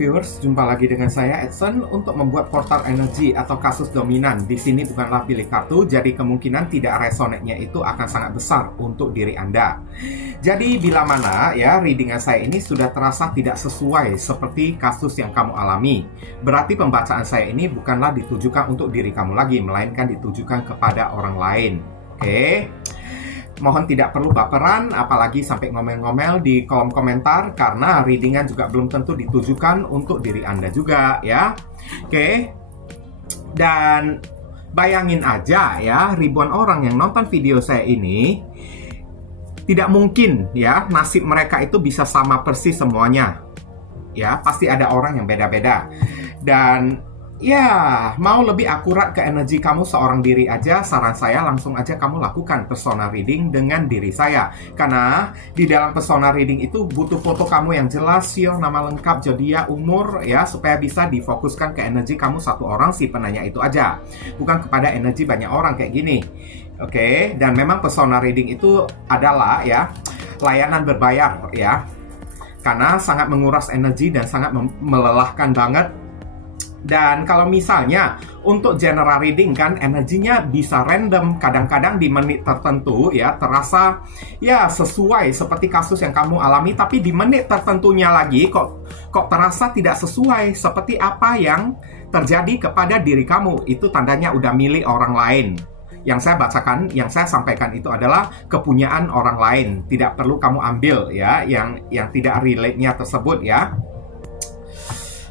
viewers, jumpa lagi dengan saya Edson untuk membuat portal energi atau kasus dominan. Di sini bukanlah pilih kartu, jadi kemungkinan tidak resonate-nya itu akan sangat besar untuk diri Anda. Jadi bila mana ya readingan saya ini sudah terasa tidak sesuai seperti kasus yang kamu alami, berarti pembacaan saya ini bukanlah ditujukan untuk diri kamu lagi, melainkan ditujukan kepada orang lain. Oke? Mohon tidak perlu baperan, apalagi sampai ngomel-ngomel di kolom komentar, karena readingan juga belum tentu ditujukan untuk diri Anda juga, ya. Oke. Dan bayangin aja ya, ribuan orang yang nonton video saya ini, tidak mungkin ya nasib mereka itu bisa sama persis semuanya. Ya, pasti ada orang yang beda-beda. Dan ya, mau lebih akurat ke energi kamu seorang diri aja, saran saya langsung aja kamu lakukan persona reading dengan diri saya. Karena di dalam persona reading itu butuh foto kamu yang jelas, sio, nama lengkap, zodiak, umur, ya, supaya bisa difokuskan ke energi kamu satu orang si penanya itu aja. Bukan kepada energi banyak orang kayak gini. Oke, dan memang persona reading itu adalah ya layanan berbayar ya. Karena sangat menguras energi dan sangat melelahkan banget. Dan kalau misalnya untuk general reading kan energinya bisa random, kadang-kadang di menit tertentu ya terasa ya sesuai seperti kasus yang kamu alami, tapi di menit tertentunya lagi kok terasa tidak sesuai seperti apa yang terjadi kepada diri kamu. Itu tandanya udah milik orang lain. Yang saya bacakan, yang saya sampaikan itu adalah kepunyaan orang lain. Tidak perlu kamu ambil ya yang tidak relate-nya tersebut ya.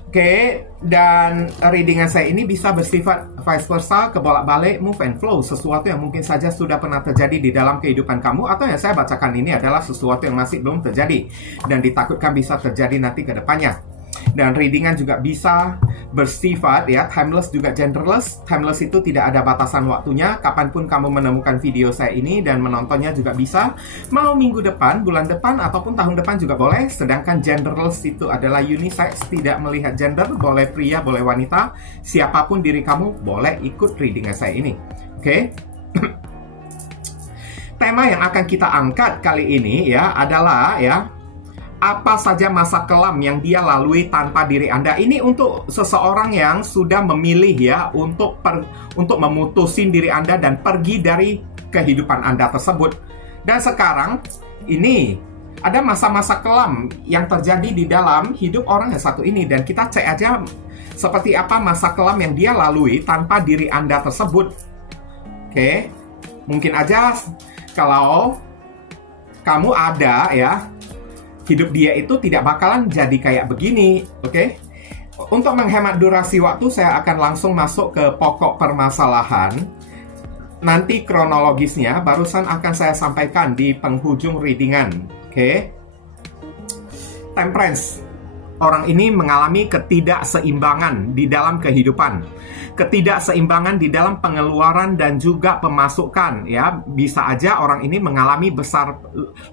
Oke, dan readingan saya ini bisa bersifat vice versa, kebolak-balik, move and flow. Sesuatu yang mungkin saja sudah pernah terjadi di dalam kehidupan kamu, atau yang saya bacakan ini adalah sesuatu yang masih belum terjadi dan ditakutkan bisa terjadi nanti ke depannya. Dan readingan juga bisa bersifat ya timeless juga genderless. Timeless itu tidak ada batasan waktunya, kapanpun kamu menemukan video saya ini dan menontonnya juga bisa. Mau minggu depan, bulan depan, ataupun tahun depan juga boleh. Sedangkan genderless itu adalah unisex, tidak melihat gender, boleh pria, boleh wanita. Siapapun diri kamu boleh ikut readingan saya ini. Oke? Tema yang akan kita angkat kali ini ya adalah ya apa saja masa kelam yang dia lalui tanpa diri Anda. Ini untuk seseorang yang sudah memilih ya untuk memutusin diri Anda dan pergi dari kehidupan Anda tersebut. Dan sekarang ini ada masa-masa kelam yang terjadi di dalam hidup orang yang satu ini. Dan kita cek aja seperti apa masa kelam yang dia lalui tanpa diri Anda tersebut. Oke, mungkin aja kalau kamu ada ya, hidup dia itu tidak bakalan jadi kayak begini, oke? Untuk menghemat durasi waktu, saya akan langsung masuk ke pokok permasalahan. Nanti kronologisnya barusan akan saya sampaikan di penghujung readingan, oke? Temperance. Orang ini mengalami ketidakseimbangan di dalam kehidupan. Ketidakseimbangan di dalam pengeluaran dan juga pemasukan ya. Bisa aja orang ini mengalami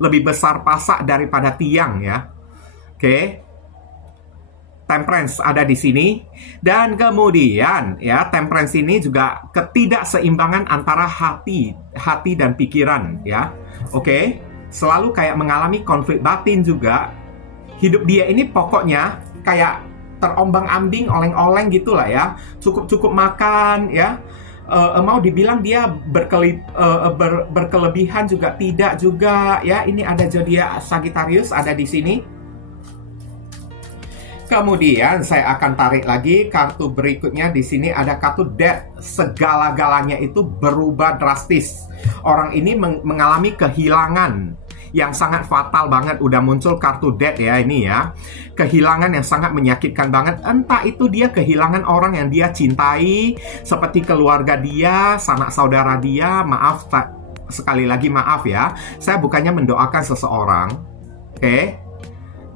lebih besar pasak daripada tiang ya. Oke. Temperance ada di sini. Dan kemudian ya, temperance ini juga ketidakseimbangan antara hati dan pikiran ya. Oke. Selalu kayak mengalami konflik batin juga. Hidup dia ini pokoknya kayak terombang-ambing, oleng-oleng gitulah ya. Cukup makan ya. Mau dibilang dia berkelebihan juga tidak juga ya. Ini ada zodiak Sagittarius ada di sini. Kemudian saya akan tarik lagi kartu berikutnya. Di sini ada kartu Death. Segala-galanya itu berubah drastis. Orang ini mengalami kehilangan yang sangat fatal banget. Udah muncul kartu Death ya ini ya. Kehilangan yang sangat menyakitkan banget. Entah itu dia kehilangan orang yang dia cintai, seperti keluarga dia, sanak saudara dia. Maaf, sekali lagi maaf ya, saya bukannya mendoakan seseorang, oke?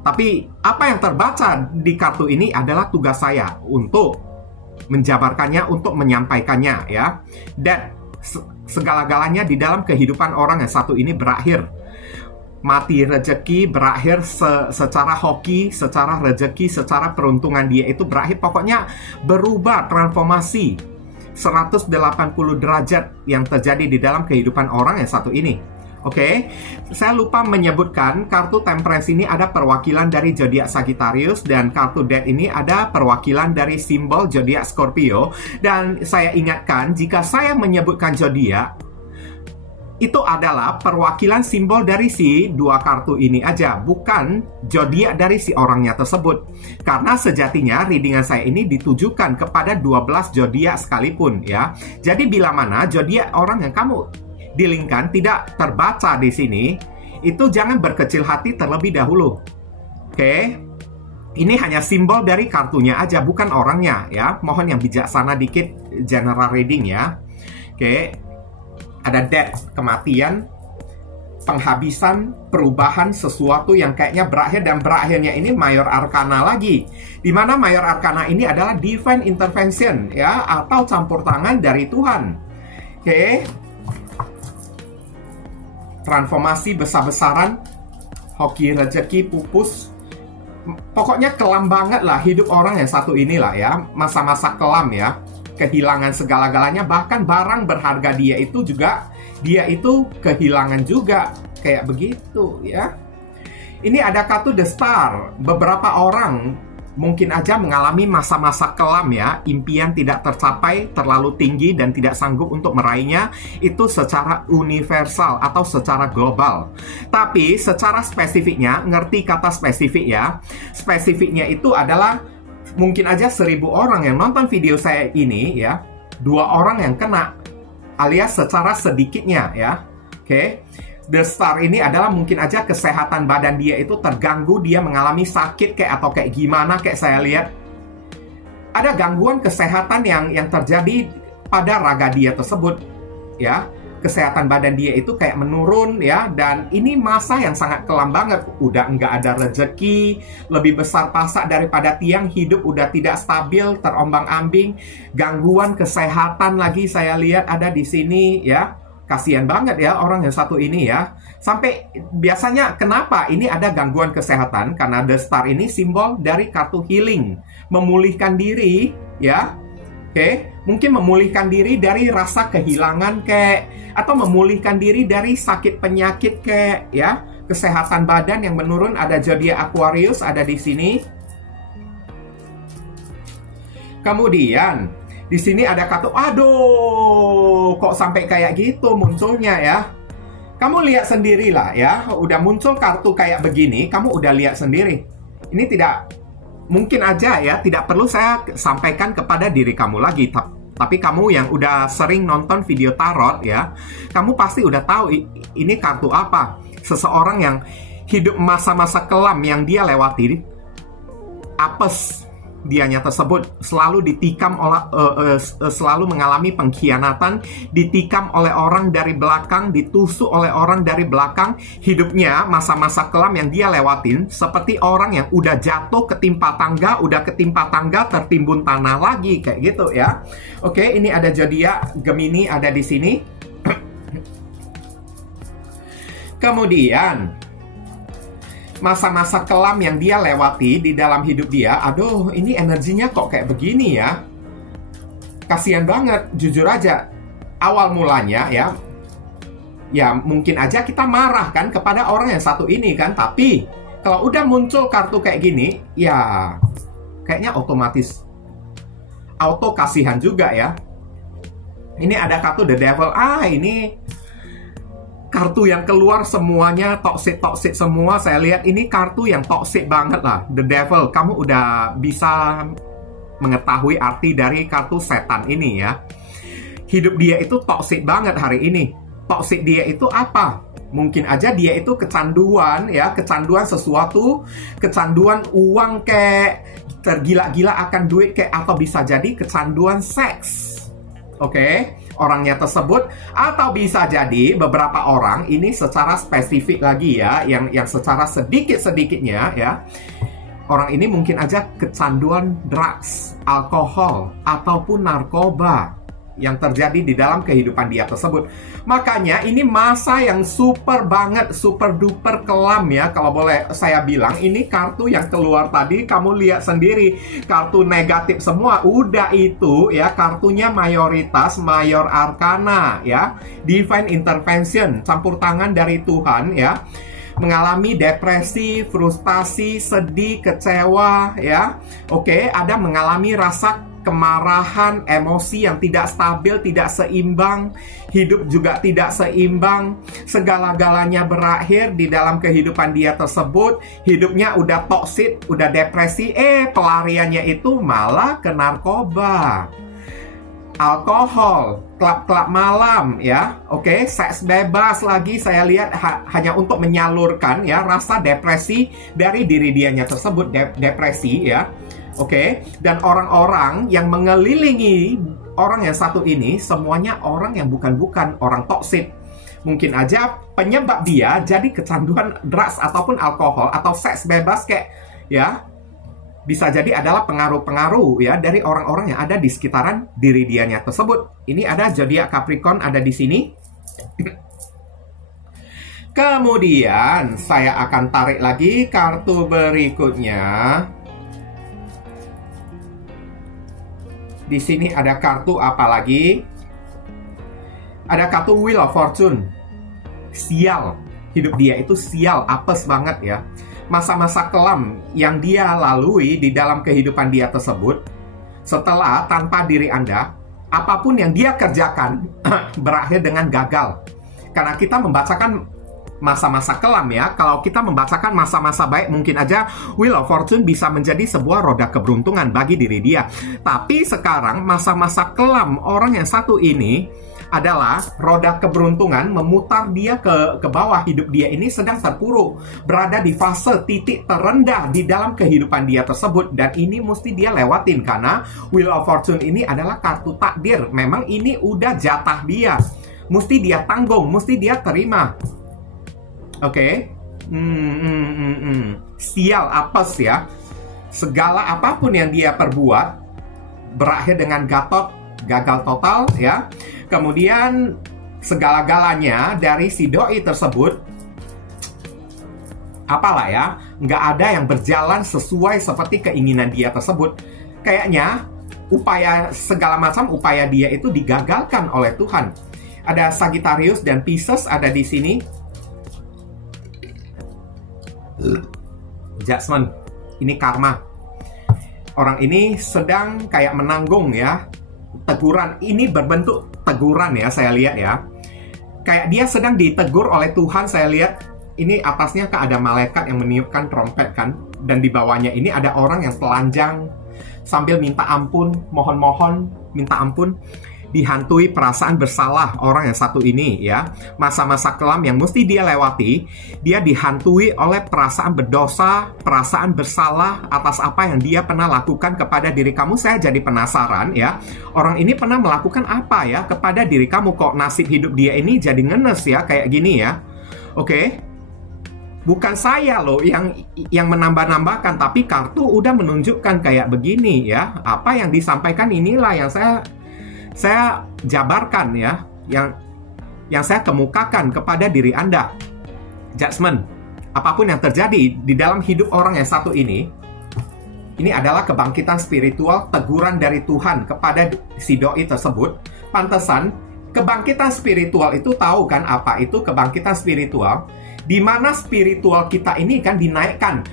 Tapi apa yang terbaca di kartu ini adalah tugas saya untuk menjabarkannya, untuk menyampaikannya ya. Dan segala-galanya di dalam kehidupan orang yang satu ini berakhir. Mati rezeki berakhir secara hoki, secara rezeki, secara peruntungan dia itu berakhir. Pokoknya berubah, transformasi 180 derajat yang terjadi di dalam kehidupan orang yang satu ini. Oke, saya lupa menyebutkan kartu Temperance ini ada perwakilan dari zodiak Sagittarius dan kartu Death ini ada perwakilan dari simbol zodiak Scorpio. Dan saya ingatkan, jika saya menyebutkan zodiak, itu adalah perwakilan simbol dari si dua kartu ini aja, bukan zodiak dari si orangnya tersebut. Karena sejatinya readingan saya ini ditujukan kepada 12 zodiak sekalipun ya. Jadi bila mana zodiak orang yang kamu dilingkan tidak terbaca di sini, itu jangan berkecil hati terlebih dahulu. Oke. Ini hanya simbol dari kartunya aja, bukan orangnya ya. Mohon yang bijaksana dikit general reading ya. Oke. Ada death, kematian, penghabisan, perubahan, sesuatu yang kayaknya berakhir, dan berakhirnya ini Mayor Arcana lagi. Dimana Mayor Arcana ini adalah divine intervention ya, atau campur tangan dari Tuhan. Oke. Transformasi besar-besaran, hoki rezeki pupus. Pokoknya kelam banget lah hidup orang yang satu inilah ya. Masa-masa kelam ya. Kehilangan segala-galanya, bahkan barang berharga dia itu kehilangan juga. Kayak begitu ya. Ini ada kartu The Star. Beberapa orang mungkin aja mengalami masa-masa kelam ya. Impian tidak tercapai, terlalu tinggi dan tidak sanggup untuk meraihnya. Itu secara universal atau secara global. Tapi secara spesifiknya, ngerti kata spesifik ya. Spesifiknya itu adalah mungkin aja 1000 orang yang nonton video saya ini ya, 2 orang yang kena, alias secara sedikitnya ya. Oke. The Star ini adalah mungkin aja kesehatan badan dia itu terganggu, dia mengalami sakit kayak atau kayak gimana, kayak saya lihat ada gangguan kesehatan yang terjadi pada raga dia tersebut ya. Kesehatan badan dia itu kayak menurun ya, dan ini masa yang sangat kelam banget. Udah nggak ada rezeki, lebih besar pasak daripada tiang, hidup udah tidak stabil, terombang-ambing, gangguan kesehatan lagi saya lihat ada di sini ya. Kasihan banget ya orang yang satu ini ya. Sampai biasanya kenapa ini ada gangguan kesehatan? Karena The Star ini simbol dari kartu healing, memulihkan diri ya. Oke, mungkin memulihkan diri dari rasa kehilangan kek, atau memulihkan diri dari sakit penyakit kek ya. Kesehatan badan yang menurun, ada zodiak Aquarius ada di sini. Kemudian di sini ada kartu, aduh, kok sampai kayak gitu munculnya ya. Kamu lihat sendirilah ya, udah muncul kartu kayak begini, kamu udah lihat sendiri. Ini tidak, mungkin aja ya, tidak perlu saya sampaikan kepada diri kamu lagi. Tapi kamu yang udah sering nonton video tarot ya, kamu pasti udah tahu ini kartu apa. Seseorang yang hidup masa-masa kelam yang dia lewati, apes dianya tersebut, selalu ditikam oleh selalu mengalami pengkhianatan, ditikam oleh orang dari belakang, ditusuk oleh orang dari belakang. Hidupnya masa-masa kelam yang dia lewatin seperti orang yang udah jatuh ketimpa tangga, tertimbun tanah lagi kayak gitu ya. Oke, ini ada zodiak Gemini ada di sini. Kemudian masa-masa kelam yang dia lewati di dalam hidup dia, aduh ini energinya kok kayak begini ya. Kasihan banget, jujur aja. Awal mulanya ya mungkin aja kita marah kan kepada orang yang satu ini kan. Tapi kalau udah muncul kartu kayak gini, ya kayaknya otomatis auto kasihan juga ya. Ini ada kartu The Devil. Ini kartu yang keluar semuanya toxic semua. Saya lihat ini kartu yang toxic banget lah. The Devil, kamu udah bisa mengetahui arti dari kartu setan ini ya. Hidup dia itu toxic banget hari ini. Toxic dia itu apa? Mungkin aja dia itu kecanduan ya, kecanduan sesuatu, kecanduan uang kek, tergila-gila akan duit kek, atau bisa jadi kecanduan seks. Oke, orangnya tersebut, atau bisa jadi beberapa orang ini secara spesifik lagi ya, yang secara sedikit-sedikitnya ya, orang ini mungkin aja kecanduan drugs, alkohol, ataupun narkoba yang terjadi di dalam kehidupan dia tersebut. Makanya ini masa yang super banget, super duper kelam ya, kalau boleh saya bilang. Ini kartu yang keluar tadi, kamu lihat sendiri, kartu negatif semua. Udah itu ya, kartunya mayoritas mayor arkana ya, divine intervention, campur tangan dari Tuhan ya. Mengalami depresi, frustasi, sedih, kecewa ya. Oke, ada mengalami rasa kemarahan, emosi yang tidak stabil, tidak seimbang, hidup juga tidak seimbang, segala-galanya berakhir di dalam kehidupan dia tersebut. Hidupnya udah toksik, udah depresi, pelariannya itu malah ke narkoba, alkohol, klub-klub malam ya. Oke, seks bebas lagi saya lihat hanya untuk menyalurkan ya rasa depresi dari diri dianya tersebut, depresi ya. Oke, dan orang-orang yang mengelilingi orang yang satu ini semuanya orang yang bukan-bukan orang toksik. Mungkin aja penyebab dia jadi kecanduan drugs ataupun alkohol atau seks bebas kayak ya. Bisa jadi adalah pengaruh-pengaruh ya dari orang-orang yang ada di sekitaran diri dianya tersebut. Ini ada zodiak Capricorn ada di sini. Kemudian saya akan tarik lagi kartu berikutnya. Di sini ada kartu apa lagi? Ada kartu Wheel of Fortune. Sial. Hidup dia itu sial, apes banget ya. Masa-masa kelam yang dia lalui di dalam kehidupan dia tersebut, setelah tanpa diri Anda, apapun yang dia kerjakan berakhir dengan gagal. Karena kita membacakan masa-masa kelam ya. Kalau kita membacakan masa-masa baik, mungkin aja Wheel of Fortune bisa menjadi sebuah roda keberuntungan bagi diri dia. Tapi sekarang masa-masa kelam orang yang satu ini adalah roda keberuntungan memutar dia ke bawah. Hidup dia ini sedang terpuruk, berada di fase titik terendah di dalam kehidupan dia tersebut. Dan ini mesti dia lewatin, karena Wheel of Fortune ini adalah kartu takdir. Memang ini udah jatah dia, mesti dia tanggung, mesti dia terima. Oke. Sial, apes ya. Segala apapun yang dia perbuat berakhir dengan gagal total ya. Kemudian segala-galanya dari si doi tersebut, apalah ya, nggak ada yang berjalan sesuai seperti keinginan dia tersebut. Kayaknya segala macam upaya dia itu digagalkan oleh Tuhan. Ada Sagittarius dan Pisces ada di sini. Judgment, ini karma. Orang ini sedang kayak menanggung ya teguran. Ini berbentuk teguran ya, saya lihat ya. Kayak dia sedang ditegur oleh Tuhan. Saya lihat ini atasnya ada malaikat yang meniupkan trompet kan, dan di bawahnya ini ada orang yang telanjang sambil minta ampun, mohon minta ampun. Dihantui perasaan bersalah orang yang satu ini ya. Masa-masa kelam yang mesti dia lewati, dia dihantui oleh perasaan berdosa, perasaan bersalah atas apa yang dia pernah lakukan kepada diri kamu. Saya jadi penasaran ya, orang ini pernah melakukan apa ya kepada diri kamu, kok nasib hidup dia ini jadi ngenes ya kayak gini ya. Oke. Bukan saya loh yang menambah-nambahkan, tapi kartu udah menunjukkan kayak begini ya. Apa yang disampaikan inilah yang saya jabarkan ya, yang saya kemukakan kepada diri Anda. Judgment, apapun yang terjadi di dalam hidup orang yang satu ini adalah kebangkitan spiritual, teguran dari Tuhan kepada si doi tersebut. Pantesan kebangkitan spiritual itu, tahu kan apa itu kebangkitan spiritual? Di mana spiritual kita ini kan dinaikkan.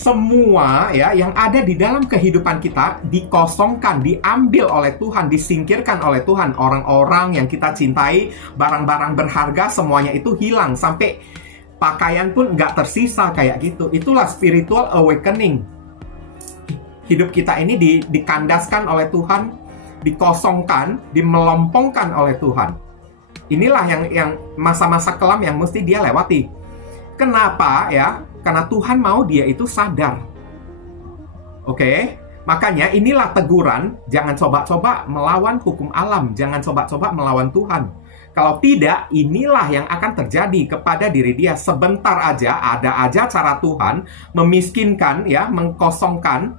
Semua ya yang ada di dalam kehidupan kita dikosongkan, diambil oleh Tuhan, disingkirkan oleh Tuhan. Orang-orang yang kita cintai, barang-barang berharga, semuanya itu hilang. Sampai pakaian pun nggak tersisa kayak gitu. Itulah spiritual awakening. Hidup kita ini dikandaskan oleh Tuhan, dikosongkan, dimelompongkan oleh Tuhan. Inilah yang masa-masa kelam yang mesti dia lewati. Kenapa ya? Karena Tuhan mau dia itu sadar. Oke? Makanya inilah teguran, jangan coba-coba melawan hukum alam, jangan coba-coba melawan Tuhan. Kalau tidak, inilah yang akan terjadi kepada diri dia. Sebentar aja, ada aja cara Tuhan memiskinkan ya, mengkosongkan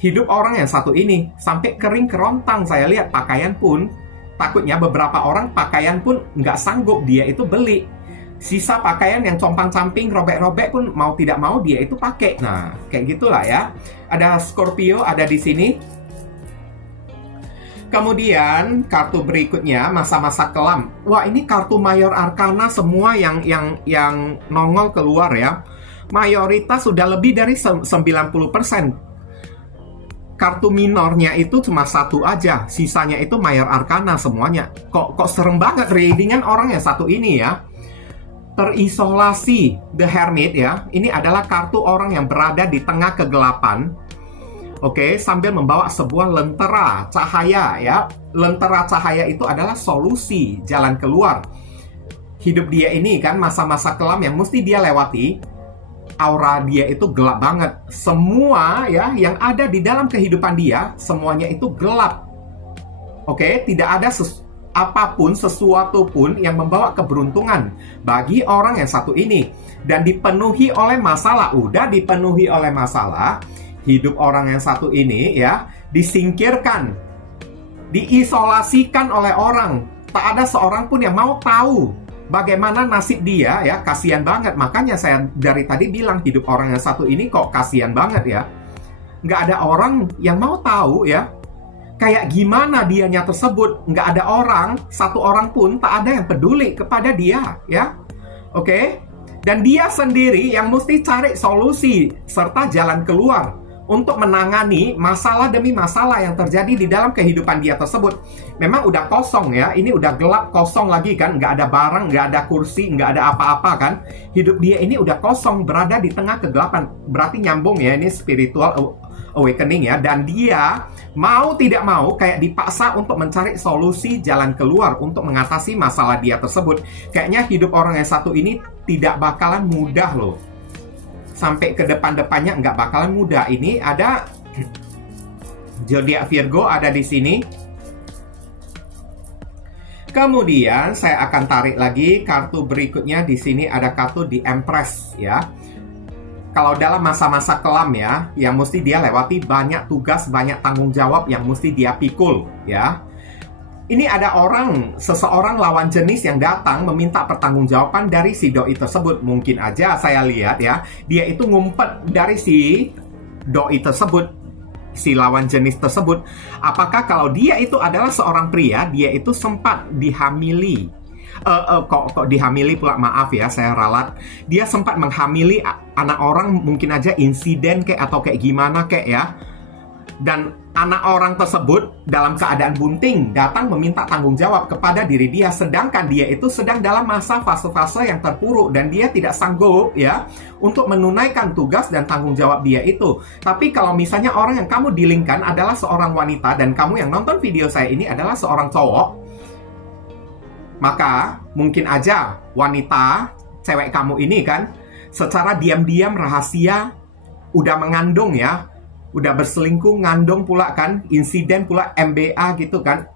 hidup orang yang satu ini sampai kering kerontang. Saya lihat pakaian pun, takutnya beberapa orang pakaian pun nggak sanggup dia itu beli. Sisa pakaian yang compang-camping, robek-robek pun mau tidak mau dia itu pakai. Nah, kayak gitulah ya. Ada Scorpio ada di sini. Kemudian kartu berikutnya masa-masa kelam. Wah, ini kartu Mayor Arcana semua yang nongol keluar ya. Mayoritas sudah lebih dari 90%. Kartu minornya itu cuma satu aja, sisanya itu Mayor Arcana semuanya. Kok serem banget readingan orang yang satu ini ya. Terisolasi, The Hermit ya. Ini adalah kartu orang yang berada di tengah kegelapan. Oke, sambil membawa sebuah lentera cahaya ya. Lentera cahaya itu adalah solusi, jalan keluar. Hidup dia ini kan masa-masa kelam yang mesti dia lewati. Aura dia itu gelap banget. Semua ya yang ada di dalam kehidupan dia, semuanya itu gelap. Oke, tidak ada apapun, sesuatu pun yang membawa keberuntungan bagi orang yang satu ini. Dan dipenuhi oleh masalah. Udah dipenuhi oleh masalah. Hidup orang yang satu ini ya disingkirkan, diisolasikan oleh orang. Tak ada seorang pun yang mau tahu bagaimana nasib dia ya. Kasihan banget. Makanya saya dari tadi bilang hidup orang yang satu ini kok kasihan banget ya. Nggak ada orang yang mau tahu ya kayak gimana dianya tersebut. Nggak ada orang, satu orang pun tak ada yang peduli kepada dia ya. Oke. Dan dia sendiri yang mesti cari solusi serta jalan keluar untuk menangani masalah demi masalah yang terjadi di dalam kehidupan dia tersebut. Memang udah kosong ya, ini udah gelap, kosong lagi kan, nggak ada barang, nggak ada kursi, nggak ada apa-apa kan. Hidup dia ini udah kosong, berada di tengah kegelapan. Berarti nyambung ya, ini spiritual awakening ya. Dan dia mau tidak mau kayak dipaksa untuk mencari solusi jalan keluar untuk mengatasi masalah dia tersebut. Kayaknya hidup orang yang satu ini tidak bakalan mudah loh. Sampai ke depan-depannya nggak bakalan mudah. Ini ada zodiak Virgo ada di sini. Kemudian saya akan tarik lagi kartu berikutnya. Di sini ada kartu The Empress ya. Kalau dalam masa-masa kelam ya, yang mesti dia lewati banyak tugas, banyak tanggung jawab yang mesti dia pikul ya. Ini ada seseorang lawan jenis yang datang meminta pertanggungjawaban dari si doi tersebut. Mungkin aja saya lihat ya, dia itu ngumpet dari si doi tersebut, si lawan jenis tersebut. Apakah kalau dia itu adalah seorang pria, dia itu sempat dihamili. Kok dihamili pula, maaf ya, saya ralat. Dia sempat menghamili anak orang, mungkin aja insiden kayak atau kayak gimana kayak ya. Dan anak orang tersebut dalam keadaan bunting datang meminta tanggung jawab kepada diri dia, sedangkan dia itu sedang dalam masa fase-fase yang terpuruk dan dia tidak sanggup ya untuk menunaikan tugas dan tanggung jawab dia itu. Tapi kalau misalnya orang yang kamu dealingkan adalah seorang wanita dan kamu yang nonton video saya ini adalah seorang cowok, maka mungkin aja wanita, cewek kamu ini kan secara diam-diam rahasia udah mengandung ya, udah berselingkuh, ngandung pula kan, insiden pula MBA gitu kan,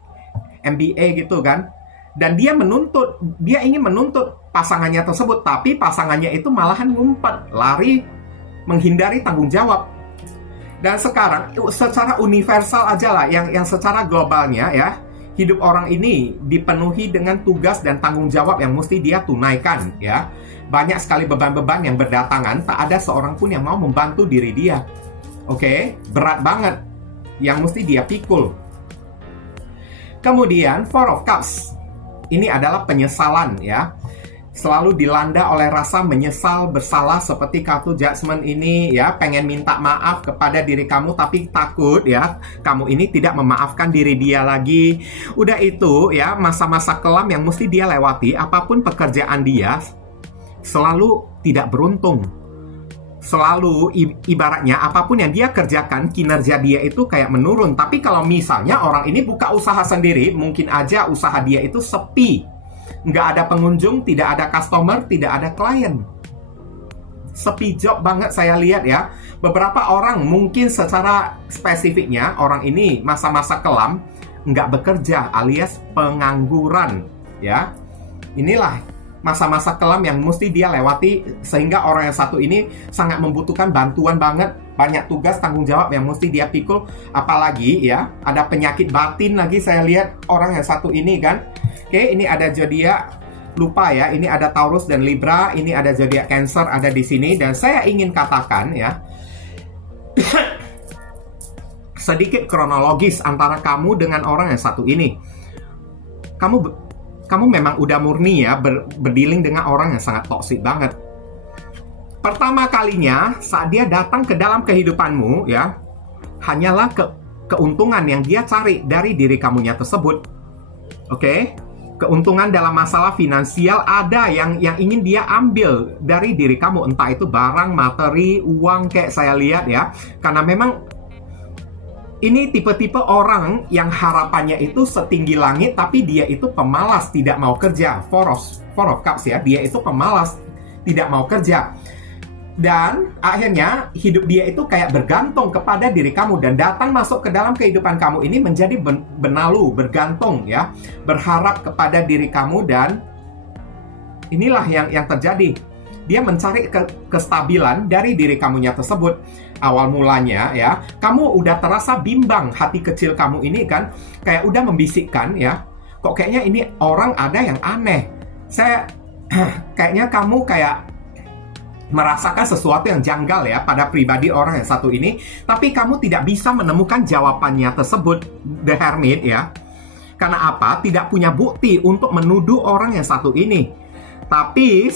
MBA gitu kan. Dan dia ingin menuntut pasangannya tersebut, tapi pasangannya itu malahan ngumpet, lari, menghindari tanggung jawab. Dan sekarang secara universal aja lah, yang secara globalnya ya, hidup orang ini dipenuhi dengan tugas dan tanggung jawab yang mesti dia tunaikan ya. Banyak sekali beban-beban yang berdatangan, tak ada seorang pun yang mau membantu diri dia. Oke, berat banget yang mesti dia pikul. Kemudian Four of Cups. Ini adalah penyesalan ya. Selalu dilanda oleh rasa menyesal, bersalah, seperti kartu Judgment ini ya, pengen minta maaf kepada diri kamu tapi takut ya, kamu ini tidak memaafkan diri dia lagi. Udah itu ya, masa-masa kelam yang mesti dia lewati, apapun pekerjaan dia selalu tidak beruntung. Selalu ibaratnya apapun yang dia kerjakan, kinerja dia itu kayak menurun. Tapi kalau misalnya orang ini buka usaha sendiri, mungkin aja usaha dia itu sepi, nggak ada pengunjung, tidak ada customer, tidak ada klien. Sepi job banget saya lihat ya. Beberapa orang mungkin secara spesifiknya orang ini masa-masa kelam nggak bekerja alias pengangguran ya. Inilah masa-masa kelam yang mesti dia lewati, sehingga orang yang satu ini sangat membutuhkan bantuan banget banyak tugas tanggung jawab yang mesti dia pikul. Apalagi ya, ada penyakit batin lagi saya lihat orang yang satu ini kan. Oke, ini ada zodiak, lupa ya, ini ada Taurus dan Libra, ini ada zodiak Cancer ada di sini. Dan saya ingin katakan ya, sedikit kronologis antara kamu dengan orang yang satu ini. Kamu memang udah murni ya berdealing dengan orang yang sangat toksik banget. Pertama kalinya saat dia datang ke dalam kehidupanmu ya, hanyalah keuntungan yang dia cari dari diri kamunya tersebut. Oke? Keuntungan dalam masalah finansial ada yang ingin dia ambil dari diri kamu, entah itu barang, materi, uang kayak saya lihat ya. Karena memang ini tipe-tipe orang yang harapannya itu setinggi langit, tapi dia itu pemalas, tidak mau kerja. Four of Cups ya, dia itu pemalas, tidak mau kerja. Dan akhirnya hidup dia itu kayak bergantung kepada diri kamu, dan datang masuk ke dalam kehidupan kamu ini menjadi benalu, bergantung ya, berharap kepada diri kamu. Dan inilah yang terjadi. Dia mencari kestabilan dari diri kamunya tersebut. Awal mulanya ya, kamu udah terasa bimbang, hati kecil kamu ini kan kayak udah membisikkan ya, kok kayaknya ini orang ada yang aneh. Kayaknya kamu kayak merasakan sesuatu yang janggal ya pada pribadi orang yang satu ini, tapi kamu tidak bisa menemukan jawabannya tersebut, The Hermit ya. Karena apa? Tidak punya bukti untuk menuduh orang yang satu ini. Tapi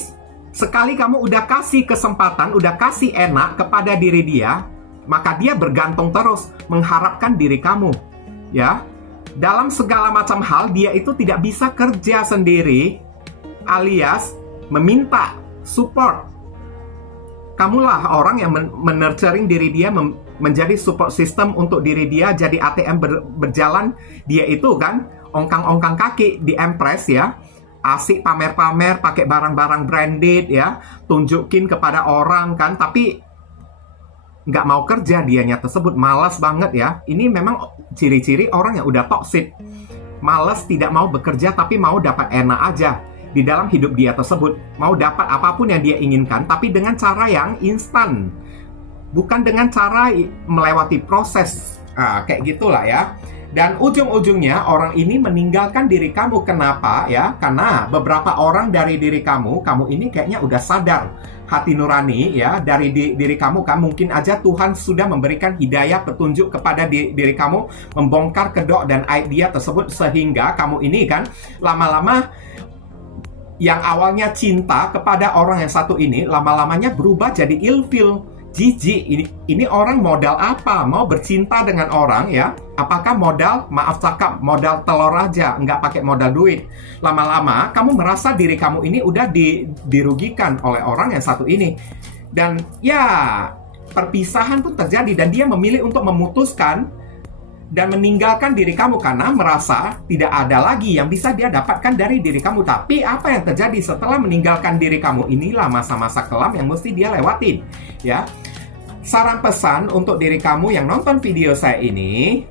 sekali kamu udah kasih kesempatan, udah kasih enak kepada diri dia, maka dia bergantung terus mengharapkan diri kamu ya. Dalam segala macam hal dia itu tidak bisa kerja sendiri, alias meminta support. Kamulah orang yang menurturing diri dia, menjadi support system untuk diri dia, jadi ATM berjalan. Dia itu kan ongkang-ongkang kaki di Empress ya, asik pamer-pamer pakai barang-barang branded ya, tunjukin kepada orang kan, tapi nggak mau kerja dianya tersebut, malas banget ya. Ini memang ciri-ciri orang yang udah toxic, malas, tidak mau bekerja, tapi mau dapat enak aja di dalam hidup dia tersebut, mau dapat apapun yang dia inginkan, tapi dengan cara yang instan, bukan dengan cara melewati proses. Kayak gitulah ya. Dan ujung-ujungnya orang ini meninggalkan diri kamu. Kenapa ya? Karena beberapa orang dari diri kamu ini kayaknya udah sadar hati nurani ya dari diri kamu kan. Mungkin aja Tuhan sudah memberikan hidayah, petunjuk kepada diri kamu, membongkar kedok dan aib dia tersebut, sehingga kamu ini kan lama-lama yang awalnya cinta kepada orang yang satu ini, lama-lamanya berubah jadi ilfil, jijik. Ini orang modal apa? Mau bercinta dengan orang ya? Apakah modal, maaf cakap, modal telur aja, nggak pakai modal duit. Lama-lama kamu merasa diri kamu ini udah dirugikan oleh orang yang satu ini. Dan ya, perpisahan pun terjadi, dan dia memilih untuk memutuskan dan meninggalkan diri kamu karena merasa tidak ada lagi yang bisa dia dapatkan dari diri kamu. Tapi apa yang terjadi setelah meninggalkan diri kamu? Inilah masa-masa kelam yang mesti dia lewatin ya. Saran pesan untuk diri kamu yang nonton video saya ini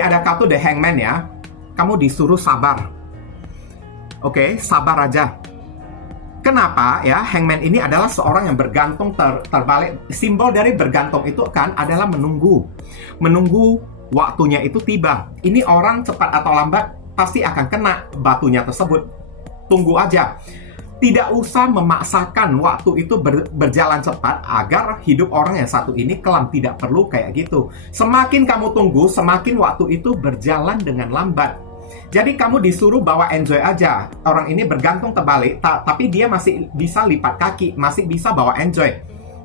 ada kartu The Hangman ya. Kamu disuruh sabar. Oke, sabar aja. Kenapa ya? Hangman ini adalah seorang yang bergantung terbalik. Simbol dari bergantung itu kan adalah menunggu waktunya itu tiba. Ini orang cepat atau lambat pasti akan kena batunya tersebut. Tunggu aja. Tidak usah memaksakan waktu itu berjalan cepat agar hidup orang yang satu ini kelam. Tidak perlu kayak gitu. Semakin kamu tunggu, semakin waktu itu berjalan dengan lambat. Jadi kamu disuruh bawa enjoy aja. Orang ini bergantung terbalik, tapi dia masih bisa lipat kaki, masih bisa bawa enjoy.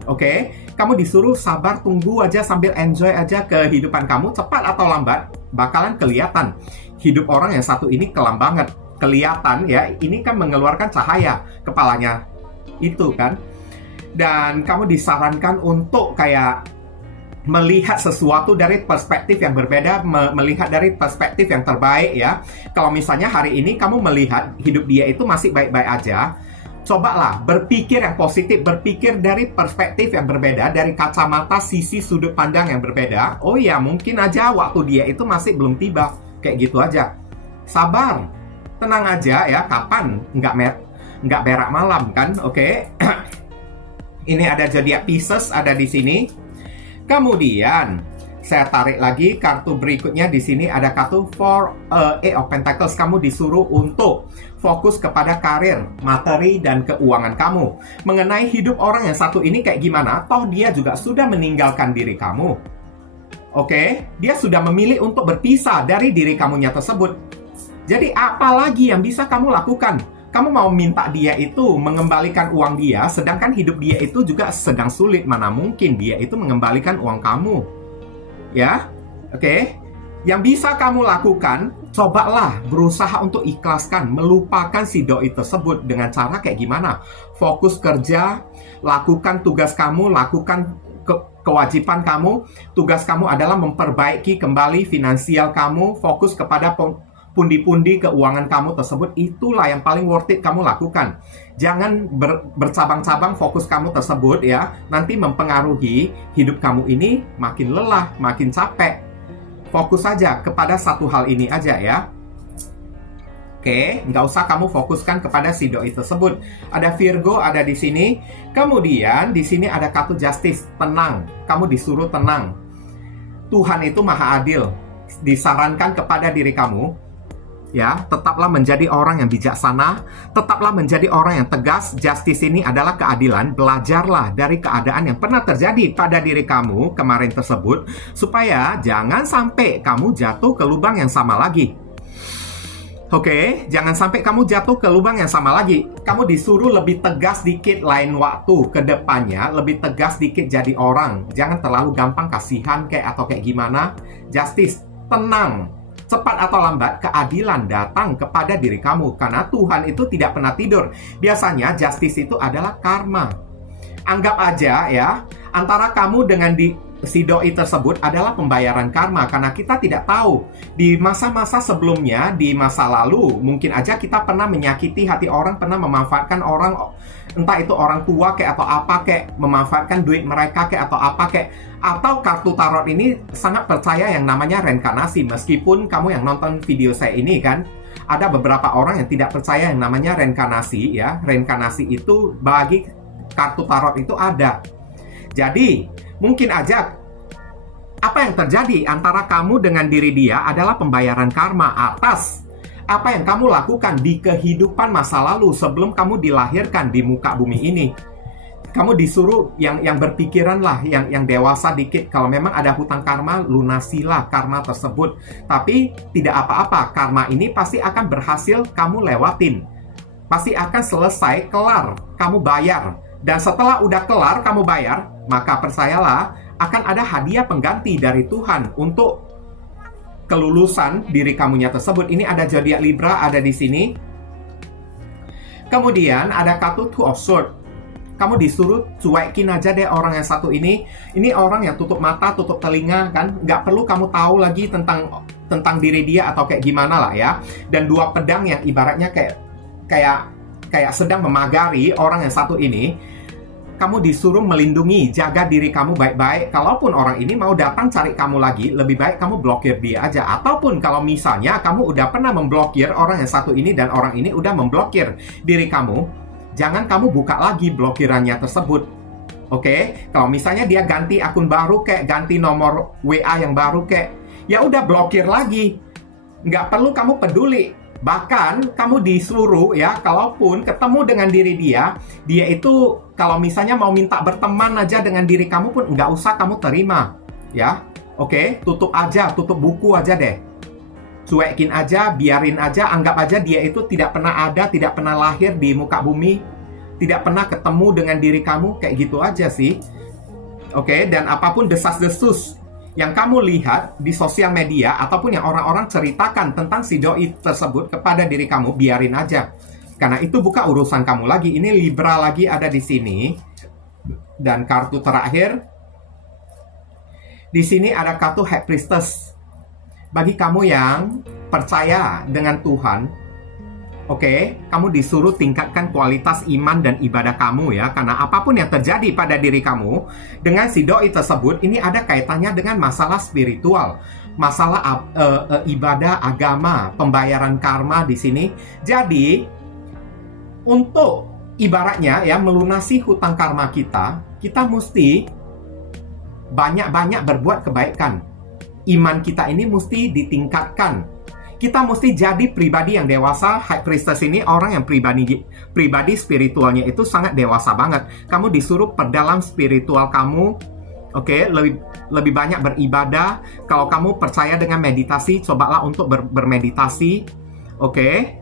Oke? Kamu disuruh sabar, tunggu aja sambil enjoy aja kehidupan kamu. Cepat atau lambat, bakalan kelihatan. Hidup orang yang satu ini kelam banget. Kelihatan ya, ini kan mengeluarkan cahaya kepalanya. Itu kan. Dan kamu disarankan untuk kayak melihat sesuatu dari perspektif yang berbeda, melihat dari perspektif yang terbaik ya. Kalau misalnya hari ini kamu melihat hidup dia itu masih baik-baik aja, cobalah berpikir yang positif, berpikir dari perspektif yang berbeda, dari kacamata sisi sudut pandang yang berbeda. Oh ya, mungkin aja waktu dia itu masih belum tiba. Kayak gitu aja. Sabar, tenang aja ya. Kapan? Nggak berak malam kan, oke? Ini ada zodiak Pisces ada di sini. Kemudian saya tarik lagi kartu berikutnya. Di sini ada kartu Eight of Pentacles. Kamu disuruh untuk fokus kepada karir, materi, dan keuangan kamu. Mengenai hidup orang yang satu ini kayak gimana, toh dia juga sudah meninggalkan diri kamu. Oke, dia sudah memilih untuk berpisah dari diri kamunya tersebut. Jadi apa lagi yang bisa kamu lakukan? Kamu mau minta dia itu mengembalikan uang dia, sedangkan hidup dia itu juga sedang sulit. Mana mungkin dia itu mengembalikan uang kamu? Ya, oke. Yang bisa kamu lakukan, cobalah berusaha untuk ikhlaskan, melupakan si doi tersebut dengan cara kayak gimana? Fokus kerja, lakukan tugas kamu, lakukan kewajiban kamu. Tugas kamu adalah memperbaiki kembali finansial kamu, fokus kepada pundi-pundi keuangan kamu tersebut. Itulah yang paling worth it kamu lakukan. Jangan bercabang-cabang fokus kamu tersebut ya. Nanti mempengaruhi hidup kamu ini makin lelah, makin capek. Fokus saja kepada satu hal ini aja ya. Oke, nggak usah kamu fokuskan kepada si doi tersebut. Ada Virgo ada di sini. Kemudian di sini ada kartu Justice, tenang. Kamu disuruh tenang. Tuhan itu maha adil. Disarankan kepada diri kamu, ya, tetaplah menjadi orang yang bijaksana, tetaplah menjadi orang yang tegas. Justice ini adalah keadilan. Belajarlah dari keadaan yang pernah terjadi pada diri kamu kemarin tersebut, supaya jangan sampai kamu jatuh ke lubang yang sama lagi. Oke, jangan sampai kamu jatuh ke lubang yang sama lagi. Kamu disuruh lebih tegas dikit lain waktu ke depannya, lebih tegas dikit jadi orang. Jangan terlalu gampang kasihan atau kayak gimana. Justice, tenang. Cepat atau lambat, keadilan datang kepada diri kamu. Karena Tuhan itu tidak pernah tidur. Biasanya justice itu adalah karma. Anggap aja ya, antara kamu dengan si doi tersebut adalah pembayaran karma. Karena kita tidak tahu, di masa-masa sebelumnya, di masa lalu, mungkin aja kita pernah menyakiti hati orang, pernah memanfaatkan orang, entah itu orang tua atau apa memanfaatkan duit mereka atau apa Atau kartu tarot ini sangat percaya yang namanya reinkarnasi. Meskipun kamu yang nonton video saya ini kan, ada beberapa orang yang tidak percaya yang namanya reinkarnasi ya. Reinkarnasi itu bagi kartu tarot itu ada. Jadi mungkin aja apa yang terjadi antara kamu dengan diri dia adalah pembayaran karma atas apa yang kamu lakukan di kehidupan masa lalu sebelum kamu dilahirkan di muka bumi ini. Kamu disuruh yang berpikiran lah, yang dewasa dikit. Kalau memang ada hutang karma, lunasilah karma tersebut. Tapi tidak apa-apa, karma ini pasti akan berhasil kamu lewatin. Pasti akan selesai, kelar, kamu bayar. Dan setelah udah kelar kamu bayar, maka percayalah akan ada hadiah pengganti dari Tuhan untuk kelulusan diri kamunya tersebut. Ini ada zodiak Libra ada di sini. Kemudian ada kartu Two of Swords. Kamu disuruh cuekin aja deh orang yang satu ini. Ini orang yang tutup mata, tutup telinga kan. Nggak perlu kamu tahu lagi tentang diri dia atau kayak gimana lah ya. Dan dua pedang yang ibaratnya kayak sedang memagari orang yang satu ini. Kamu disuruh melindungi, jaga diri kamu baik-baik. Kalaupun orang ini mau datang cari kamu lagi, lebih baik kamu blokir dia aja. Ataupun kalau misalnya kamu udah pernah memblokir orang yang satu ini dan orang ini udah memblokir diri kamu, jangan kamu buka lagi blokirannya tersebut. Oke? Kalau misalnya dia ganti akun baru ganti nomor WA yang baru ya udah blokir lagi. Nggak perlu kamu peduli. Bahkan kamu disuruh ya, kalaupun ketemu dengan diri dia itu kalau misalnya mau minta berteman aja dengan diri kamu pun nggak usah kamu terima. Ya, oke? Tutup aja, tutup buku aja deh. Cuekin aja, biarin aja, anggap aja dia itu tidak pernah ada, tidak pernah lahir di muka bumi, tidak pernah ketemu dengan diri kamu, kayak gitu aja sih. Oke, dan apapun desas-desus yang kamu lihat di sosial media ataupun yang orang-orang ceritakan tentang si doi tersebut kepada diri kamu, biarin aja. Karena itu bukan urusan kamu lagi. Ini Libra lagi ada di sini. Dan kartu terakhir, di sini ada kartu High Priestess. Bagi kamu yang percaya dengan Tuhan, oke, kamu disuruh tingkatkan kualitas iman dan ibadah kamu ya. Karena apapun yang terjadi pada diri kamu dengan si doi tersebut, ini ada kaitannya dengan masalah spiritual, masalah ibadah, agama, pembayaran karma di sini. Jadi, untuk ibaratnya ya, melunasi hutang karma kita, kita mesti banyak-banyak berbuat kebaikan. Iman kita ini mesti ditingkatkan. Kita mesti jadi pribadi yang dewasa. High Priestess ini orang yang pribadi spiritualnya itu sangat dewasa banget. Kamu disuruh perdalam spiritual kamu. Oke, lebih banyak beribadah. Kalau kamu percaya dengan meditasi, cobalah untuk bermeditasi. Oke.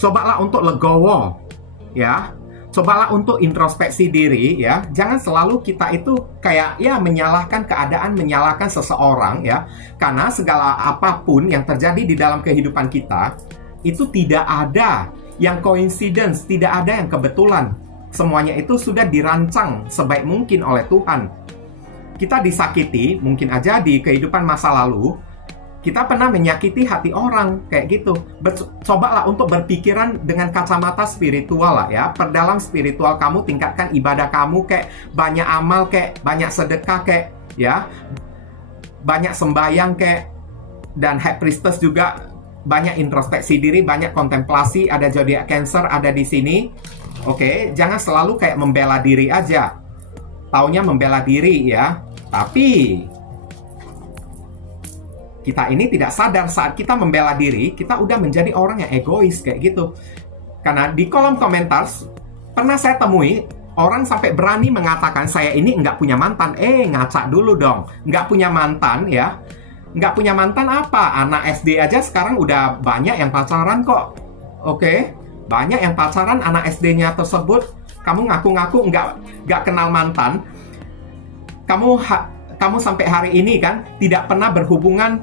Cobalah untuk legowo, ya. Cobalah untuk introspeksi diri, ya. Jangan selalu kita itu kayak ya menyalahkan keadaan, menyalahkan seseorang, ya. Karena segala apapun yang terjadi di dalam kehidupan kita itu tidak ada yang coincidence, tidak ada yang kebetulan. Semuanya itu sudah dirancang sebaik mungkin oleh Tuhan. Kita disakiti, mungkin aja di kehidupan masa lalu kita pernah menyakiti hati orang, kayak gitu. Cobalah untuk berpikiran dengan kacamata spiritual lah ya. Perdalam spiritual kamu, tingkatkan ibadah kamu, kayak banyak amal, kayak banyak sedekah, kayak ya, banyak sembahyang, kayak, dan High Priestess juga banyak introspeksi diri, banyak kontemplasi. Ada zodiak Cancer ada di sini. Oke, jangan selalu kayak membela diri aja. Taunya membela diri ya. Tapi kita ini tidak sadar saat kita membela diri, kita udah menjadi orang yang egois kayak gitu. Karena di kolom komentar pernah saya temui orang sampai berani mengatakan saya ini nggak punya mantan. Ngaca dulu dong. Nggak punya mantan ya. Nggak punya mantan apa? Anak SD aja sekarang udah banyak yang pacaran kok. Oke? Banyak yang pacaran anak SD-nya tersebut. Kamu ngaku-ngaku nggak kenal mantan. Kamu sampai hari ini kan tidak pernah berhubungan,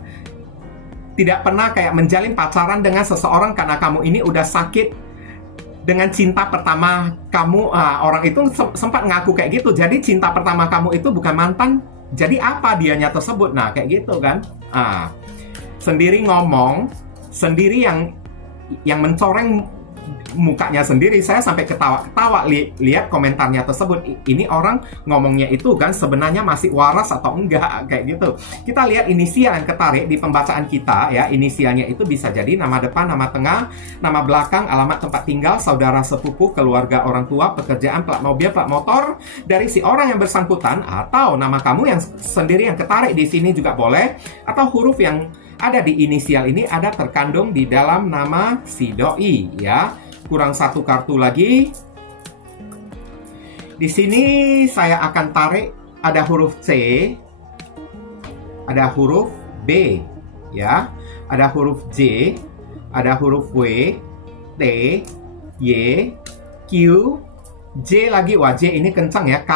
tidak pernah kayak menjalin pacaran dengan seseorang karena kamu ini udah sakit dengan cinta pertama kamu. Orang itu sempat ngaku kayak gitu. Jadi cinta pertama kamu itu bukan mantan. Jadi apa dianya tersebut? Nah kayak gitu kan. Sendiri ngomong, sendiri yang mencoreng mukanya sendiri. Saya sampai ketawa-ketawa lihat komentarnya tersebut. Ini orang ngomongnya itu kan sebenarnya masih waras atau enggak, kayak gitu. Kita lihat inisial yang ketarik di pembacaan kita ya. Inisialnya itu bisa jadi nama depan, nama tengah, nama belakang, alamat tempat tinggal, saudara sepupu, keluarga orang tua, pekerjaan, plat mobil, plat motor dari si orang yang bersangkutan, atau nama kamu yang sendiri yang ketarik di sini juga boleh, atau huruf yang ada di inisial ini ada terkandung di dalam nama si doi ya. Kurang satu kartu lagi. Di sini saya akan tarik ada huruf C, ada huruf B ya, ada huruf J, ada huruf W, T, Y, Q, J lagi. Wah, J ini kencang ya, K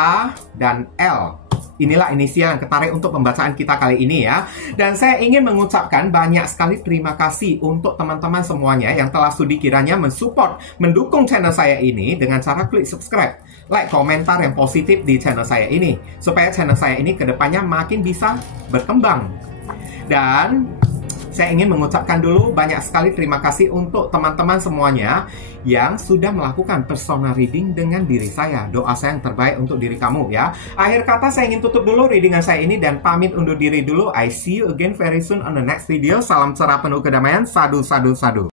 dan L. Inilah inisial yang ketarik untuk pembacaan kita kali ini ya. Dan saya ingin mengucapkan banyak sekali terima kasih untuk teman-teman semuanya yang telah sudi kiranya mensupport, mendukung channel saya ini dengan cara klik subscribe, like, komentar yang positif di channel saya ini. Supaya channel saya ini kedepannya makin bisa berkembang. Dan saya ingin mengucapkan dulu banyak sekali terima kasih untuk teman-teman semuanya yang sudah melakukan personal reading dengan diri saya. Doa saya yang terbaik untuk diri kamu ya. Akhir kata saya ingin tutup dulu readingan saya ini dan pamit undur diri dulu. I see you again very soon on the next video. Salam cerah penuh kedamaian. Sadu, sadu, sadu.